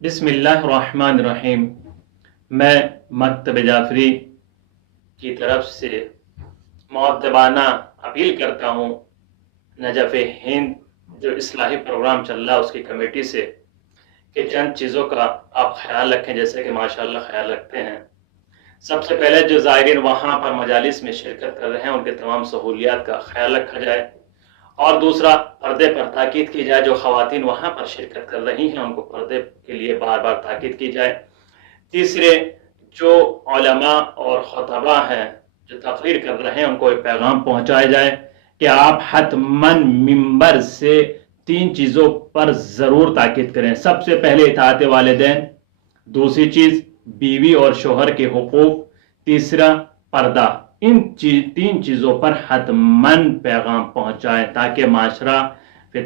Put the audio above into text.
بسم اللہ الرحمن الرحیم۔ میں مکتب جعفری کی طرف سے مؤدبانہ اپیل کرتا ہوں نجف ہند جو اصلاحی پروگرام چل رہا ہے اس کی کمیٹی سے کہ چند چیزوں کا آپ خیال رکھیں، جیسے کہ ماشاءاللہ خیال رکھتے ہیں۔ سب سے پہلے جو زائرین وہاں پر مجالس میں شرکت کر رہے ہیں ان کے تمام سہولیات کا خیال رکھا جائے، اور دوسرا پردے پر تاکید کی جائے۔ جو خواتین وہاں پر شرکت کر رہی ہیں ان کو پردے کے لیے بار بار تاکید کی جائے۔ تیسرے، جو علماء اور خطباء ہیں جو تقریر کر رہے ہیں ان کو ایک پیغام پہنچایا جائے کہ آپ حتماً ممبر سے 3 چیزوں پر ضرور تاکید کریں۔ سب سے پہلے اطاعت والدین، دوسری چیز بیوی اور شوہر کے حقوق، تیسرا پردہ۔ ان 3 چیزوں پر حتماً پیغام پہنچائیں تاکہ معاشرہ